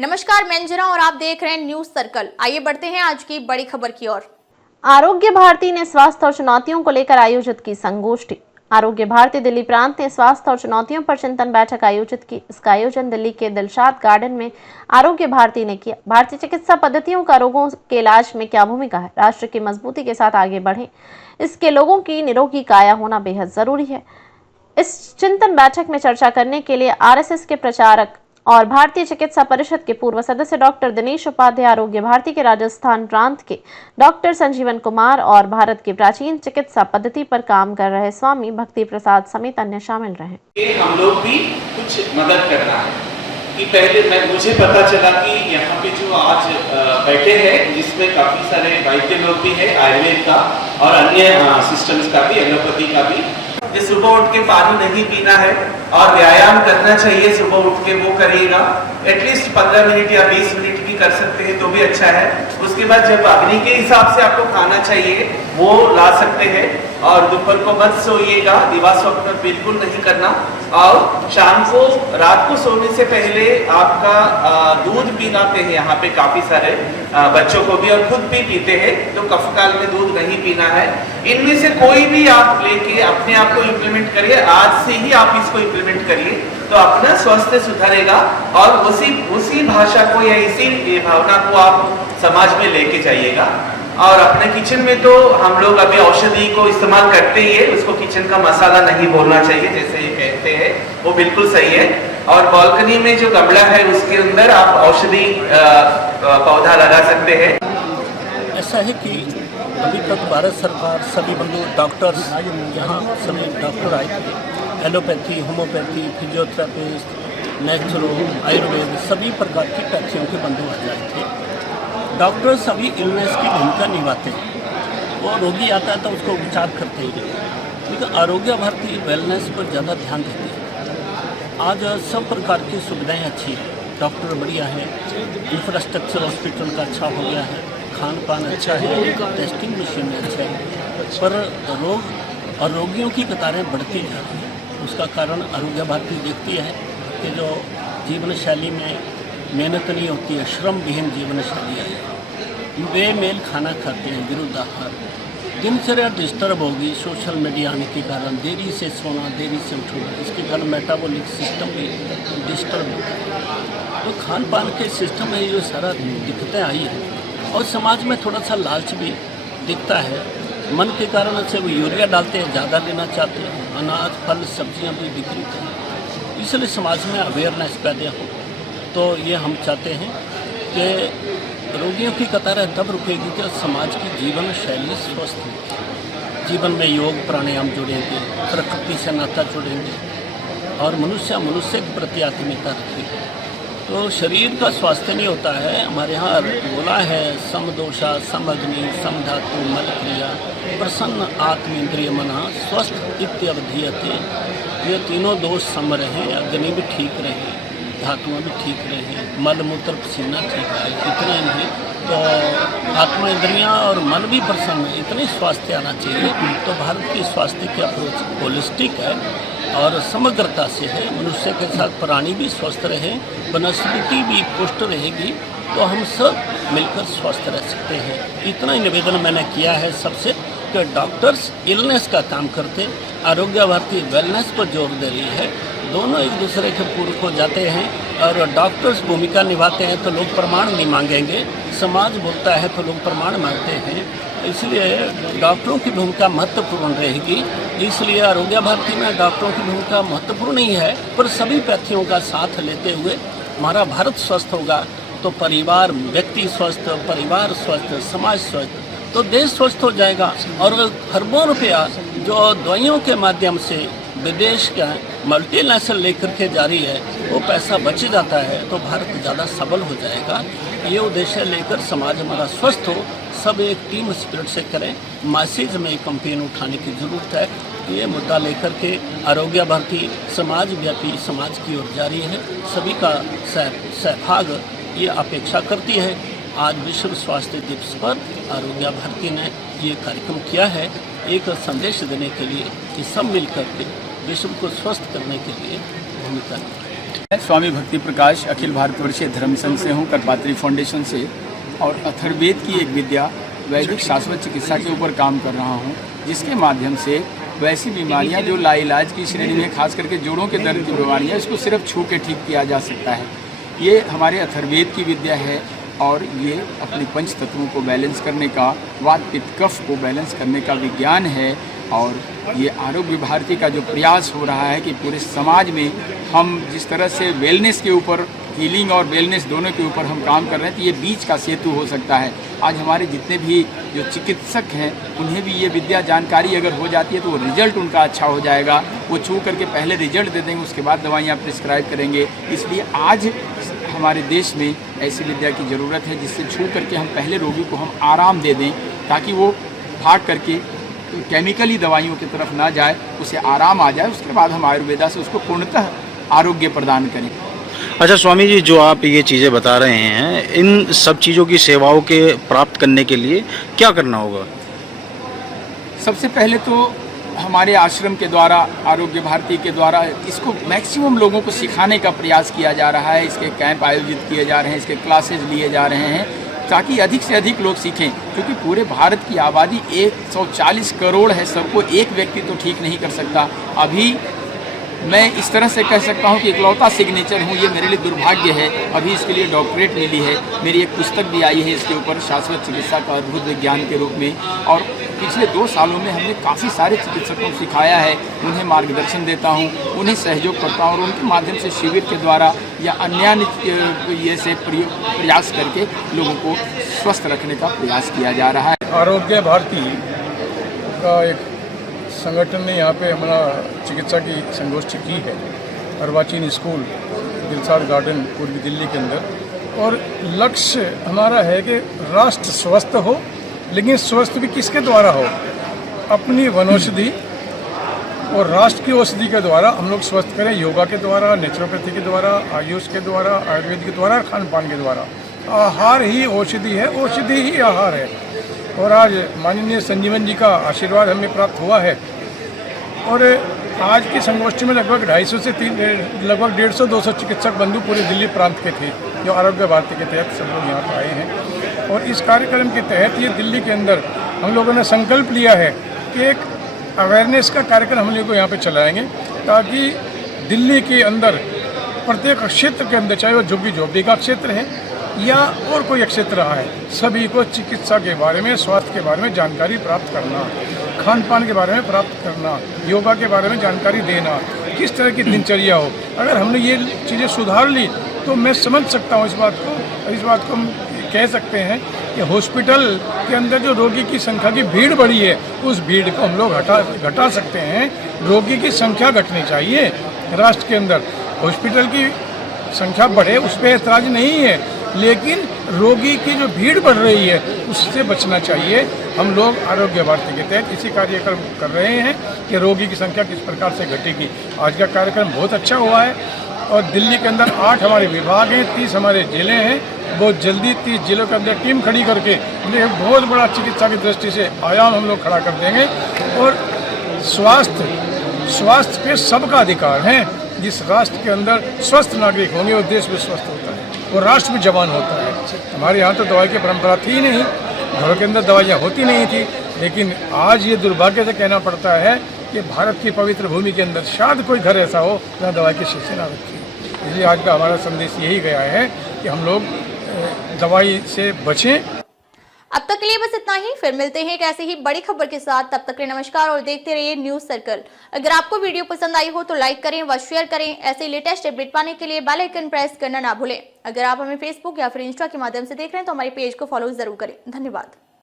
नमस्कार, मैं अंजना और आप देख रहे हैं न्यूज सर्कल। आइए बढ़ते हैं आज की बड़ी खबर की ओर। आरोग्य भारती ने स्वास्थ्य और चुनौतियों को लेकर आयोजित की संगोष्ठी। आरोग्य भारती दिल्ली प्रांत ने स्वास्थ्य और चुनौतियों पर चिंतन बैठक आयोजित की। इसका आयोजन दिल्ली के दिलशाद गार्डन में आरोग्य भारती ने किया। भारतीय चिकित्सा पद्धतियों का रोगों के इलाज में क्या भूमिका है, राष्ट्र की मजबूती के साथ आगे बढ़ें, इसके लोगों की निरोगी काया होना बेहद जरूरी है। इस चिंतन बैठक में चर्चा करने के लिए आरएसएस के प्रचारक और भारतीय चिकित्सा परिषद के पूर्व सदस्य डॉक्टर दिनेश उपाध्याय, आरोग्य भारती के राजस्थान प्रांत के डॉक्टर संजीवन कुमार और भारत की प्राचीन चिकित्सा पद्धति पर काम कर रहे स्वामी भक्ति प्रसाद समेत अन्य शामिल रहे। हम लोग भी कुछ मदद करना है कि पहले मुझे पता चला कि यहाँ पे जो आज बैठे हैं जिसमें काफी सारे वैद्य लोग भी है, आयुर्वेद का और अन्य सिस्टम्स का भी, एलोपैथी का भी। जो सुबह उठ के पानी नहीं पीना है और व्यायाम करना चाहिए, सुबह उठ के वो करिएगा। एटलीस्ट 15 मिनट या 20 मिनट भी कर सकते हैं तो भी अच्छा है। उसके बाद जब अग्नि के हिसाब से आपको खाना चाहिए वो ला सकते हैं। और दोपहर को मत सोइएगा, दिवा स्वप्न बिल्कुल नहीं करना। और शाम को, रात को सोने से पहले आपका दूध पिलाते हैं यहाँ पे काफी सारे बच्चों को भी और खुद भी पीते हैं, तो कफकाल में दूध नहीं पीना है। इनमें से कोई भी आप लेके अपने आप को इम्प्लीमेंट करिए। आज से ही आप इसको इम्प्लीमेंट करिए तो अपना स्वास्थ्य सुधरेगा और उसी भाषा को या इसी भावना को आप समाज में लेके जाइएगा। और अपने किचन में तो हम लोग अभी औषधि को इस्तेमाल करते ही है, उसको किचन का मसाला नहीं बोलना चाहिए जैसे ये कहते हैं, वो बिल्कुल सही है। और बालकनी में जो गमला है उसके अंदर आप औषधि पौधा लगा सकते हैं। ऐसा है कि अभी तक भारत सरकार सभी बंधु डॉक्टर्स, यहाँ सभी डॉक्टर आए थे, allopathy, homeopathy, physiotherapist, naturo, Ayurveda, सभी प्रकार की पैथियों के बंधु आ जाए थे। डॉक्टर सभी इलनेस की भूमिका निभाते हैं। वो रोगी आता है तो उसको उपचार करते हैं, लेकिन आरोग्य भारती वेलनेस पर ज़्यादा ध्यान देती है। आज सब प्रकार की सुविधाएं अच्छी हैं, डॉक्टर बढ़िया है, इंफ्रास्ट्रक्चर हॉस्पिटल का अच्छा हो गया है, खान पान अच्छा है, टेस्टिंग मशीन अच्छा है, पर रोग और रोगियों की कतारें बढ़ती जा रही हैं। उसका कारण आरोग्य भारती देखती है कि जो जीवन शैली में मेहनत नहीं होती है, श्रम विहीन जीवन शैली है, बेमेल खाना खाते हैं, विरुद्ध आहार, दिनचर्या डिस्टर्ब होगी, सोशल मीडिया आने के कारण देरी से सोना, देरी से उठना, इसके कारण मेटाबॉलिक सिस्टम भी डिस्टर्ब होता है। तो खान पान के सिस्टम में जो सारा दिक्कतें आई हैं और समाज में थोड़ा सा लालच भी दिखता है। मन के कारण से वो यूरिया डालते हैं, ज़्यादा लेना चाहते हैं, अनाज फल सब्जियाँ भी बिक्री करें, इसलिए समाज में अवेयरनेस पैदा हो। तो ये हम चाहते हैं कि रोगियों की कतारें तब रुकेगी जब समाज की जीवन शैली स्वस्थ होगी। जीवन में योग प्राणायाम जुड़ेंगे, प्रकृति से नाता जुड़ेंगे और मनुष्य के प्रति आत्मीयता रखेगी। तो शरीर का स्वास्थ्य नहीं होता है। हमारे यहाँ बोला है समदोषा, समअग्नि, समधातु, मलक्रिया, प्रसन्न आत्मेंद्रिय मना, स्वस्थ इत्यवधीयते। ये तीनों दोष सम रहें, अग्नि भी ठीक रहे, धातुआं भी ठीक रहे, मल मूत्र पसीना ठीक है, इतना नहीं तो आत्मा इंद्रियाँ और मन भी प्रसन्न, इतने स्वास्थ्य आना चाहिए। तो भारत की स्वास्थ्य की अप्रोच होलिस्टिक है और समग्रता से है। मनुष्य के साथ प्राणी भी स्वस्थ रहे, वनस्पति भी पुष्ट रहेगी, तो हम सब मिलकर स्वस्थ रह सकते हैं। इतना ही निवेदन मैंने किया है सबसे कि डॉक्टर्स इलनेस का काम करते, आरोग्य भारती वेलनेस पर जोर दे रही है। दोनों एक दूसरे के पूरक हो जाते हैं और डॉक्टर्स भूमिका निभाते हैं तो लोग प्रमाण नहीं मांगेंगे, समाज बोलता है तो लोग प्रमाण मांगते हैं। इसलिए डॉक्टरों की भूमिका महत्वपूर्ण रहेगी। इसलिए आरोग्य भारती में डॉक्टरों की भूमिका महत्वपूर्ण नहीं है, पर सभी पैथियों का साथ लेते हुए हमारा भारत स्वस्थ होगा तो परिवार, व्यक्ति स्वस्थ, परिवार स्वस्थ, समाज स्वस्थ, तो देश स्वस्थ हो जाएगा। और खरबों रुपया जो दवाइयों के माध्यम से विदेश का मल्टीनेशनल लेकर के जा रही है, वो पैसा बच जाता है तो भारत ज़्यादा सबल हो जाएगा। ये उद्देश्य लेकर समाज हमारा स्वस्थ हो, सब एक टीम स्पिरिट से करें। मैसेज में कैंपेन उठाने की ज़रूरत है। ये मुद्दा लेकर के आरोग्य भारती समाज व्यापी समाज की ओर जा रही है। सभी का सहभाग ये अपेक्षा करती है। आज विश्व स्वास्थ्य दिवस पर आरोग्य भारती ने ये कार्यक्रम किया है, एक संदेश देने के लिए कि सब मिलकर के विश्व को स्वस्थ करने के लिए भूमिका निभाएं। स्वामी भक्ति प्रकाश अखिल भारतवर्षीय धर्म संघ से हूँ, करपात्री फाउंडेशन से, और अथर्ववेद की एक विद्या वैदिक शाश्वत चिकित्सा के ऊपर काम कर रहा हूँ, जिसके माध्यम से वैसी बीमारियाँ जो लाइलाज की श्रेणी में, खास करके जोड़ों के दर्द की बीमारियाँ, इसको सिर्फ छू के ठीक किया जा सकता है। ये हमारे अथर्ववेद की विद्या है और ये अपने पंच तत्वों को बैलेंस करने का, वात पित्त कफ को बैलेंस करने का विज्ञान है। और ये आरोग्य भारती का जो प्रयास हो रहा है कि पूरे समाज में हम जिस तरह से वेलनेस के ऊपर, हीलिंग और वेलनेस दोनों के ऊपर हम काम कर रहे हैं, तो ये बीच का सेतु हो सकता है। आज हमारे जितने भी जो चिकित्सक हैं उन्हें भी ये विद्या जानकारी अगर हो जाती है तो वो रिजल्ट उनका अच्छा हो जाएगा। वो छू करके पहले रिजल्ट दे देंगे, उसके बाद दवाइयाँ प्रिस्क्राइब करेंगे। इसलिए आज हमारे देश में ऐसी विद्या की ज़रूरत है जिससे छू करके हम पहले रोगी को हम आराम दे दें, ताकि वो भाग करके केमिकली दवाइयों की तरफ ना जाए, उसे आराम आ जाए। उसके बाद हम आयुर्वेदा से उसको पूर्णतः आरोग्य प्रदान करें। अच्छा स्वामी जी, जो आप ये चीज़ें बता रहे हैं, इन सब चीज़ों की सेवाओं के प्राप्त करने के लिए क्या करना होगा? सबसे पहले तो हमारे आश्रम के द्वारा, आरोग्य भारती के द्वारा इसको मैक्सिमम लोगों को सिखाने का प्रयास किया जा रहा है। इसके कैंप आयोजित किए जा रहे हैं, इसके क्लासेस लिए जा रहे हैं, ताकि अधिक से अधिक लोग सीखें। क्योंकि पूरे भारत की आबादी 140 करोड़ है, सबको एक व्यक्ति तो ठीक नहीं कर सकता। अभी मैं इस तरह से कह सकता हूँ कि इकलौता सिग्नेचर हूँ, ये मेरे लिए दुर्भाग्य है। अभी इसके लिए डॉक्टरेट मिली है, मेरी एक पुस्तक भी आई है इसके ऊपर, शाश्वत चिकित्सा का अद्भुत विज्ञान के रूप में। और पिछले 2 सालों में हमने काफ़ी सारे चिकित्सकों को सिखाया है, उन्हें मार्गदर्शन देता हूँ, उन्हें सहयोग करता हूँ, और उनके माध्यम से शिविर के द्वारा या अन्य ये से प्रयास करके लोगों को स्वस्थ रखने का प्रयास किया जा रहा है। आरोग्य भारती का एक संगठन ने यहाँ पे हमारा चिकित्सा की संगोष्ठी की है, अर्वाचीन स्कूल, दिलशाद गार्डन, पूर्वी दिल्ली के अंदर। और लक्ष्य हमारा है कि राष्ट्र स्वस्थ हो, लेकिन स्वस्थ भी किसके द्वारा हो? अपनी वनौषधि और राष्ट्र की औषधि के द्वारा हम लोग स्वस्थ करें, योगा के द्वारा, नेचुरोपैथी के द्वारा, आयुष के द्वारा, आयुर्वेद के द्वारा, खान पान के द्वारा। आहार ही औषधि है, औषधि ही आहार है। और आज माननीय संजीवन जी का आशीर्वाद हमें प्राप्त हुआ है। और आज की संगोष्ठी में लगभग 250 से लगभग 150-200 चिकित्सक बंधु पूरे दिल्ली प्रांत के थे, जो आरोग्य भारती के तहत सब लोग यहाँ पर आए हैं। और इस कार्यक्रम के तहत ये दिल्ली के अंदर हम लोगों ने संकल्प लिया है कि एक अवेयरनेस का कार्यक्रम हम लोग को यहाँ पे चलाएंगे, ताकि दिल्ली के अंदर प्रत्येक क्षेत्र के अंदर, चाहे वो झुग्गी झोपड़ी का क्षेत्र है या और कोई क्षेत्र रहा है, सभी को चिकित्सा के बारे में, स्वास्थ्य के बारे में जानकारी प्राप्त करना, खान पान के बारे में प्राप्त करना, योगा के बारे में जानकारी देना, किस तरह की दिनचर्या हो। अगर हमने ये चीज़ें सुधार ली तो मैं समझ सकता हूँ इस बात को हम कह सकते हैं कि हॉस्पिटल के अंदर जो रोगी की संख्या की भीड़ बढ़ी है, उस भीड़ को हम लोग घटा सकते हैं। रोगी की संख्या घटनी चाहिए राष्ट्र के अंदर। हॉस्पिटल की संख्या बढ़े, उस पर ऐतराज नहीं है, लेकिन रोगी की जो भीड़ बढ़ रही है उससे बचना चाहिए। हम लोग आरोग्य भारती के तहत इसी कार्यक्रम कर रहे हैं कि रोगी की संख्या किस प्रकार से घटेगी। आज का कार्यक्रम बहुत अच्छा हुआ है और दिल्ली के अंदर 8 हमारे विभाग हैं, 30 हमारे जिले हैं। बहुत जल्दी 30 जिलों के अंदर टीम खड़ी करके उन्हें बहुत बड़ा चिकित्सा की दृष्टि से आयाम हम लोग खड़ा कर देंगे। और स्वास्थ्य पे सबका अधिकार है। जिस राष्ट्र के अंदर स्वस्थ नागरिक होंगे वो देश भी स्वस्थ होता है, वो राष्ट्र भी जवान होता है। हमारे यहाँ तो दवाई की परंपरा थी नहीं, घरों के अंदर दवाइयाँ होती नहीं थी, लेकिन आज ये दुर्भाग्य से कहना पड़ता है कि भारत की पवित्र भूमि के अंदर शायद कोई घर ऐसा हो जहाँ दवाई की शीशी ना रखी। इसलिए आज का हमारा संदेश यही गया है कि हम लोग दवाई से बचें। अब तक के लिए बस इतना ही, फिर मिलते हैं एक ऐसी ही बड़ी खबर के साथ। तब तक के लिए नमस्कार और देखते रहिए न्यूज सर्कल। अगर आपको वीडियो पसंद आई हो तो लाइक करें व शेयर करें। ऐसे लेटेस्ट अपडेट पाने के लिए बेल आइकन प्रेस करना ना भूलें। अगर आप हमें फेसबुक या फिर इंस्टा के माध्यम से देख रहे हैं तो हमारे पेज को फॉलो जरूर करें। धन्यवाद।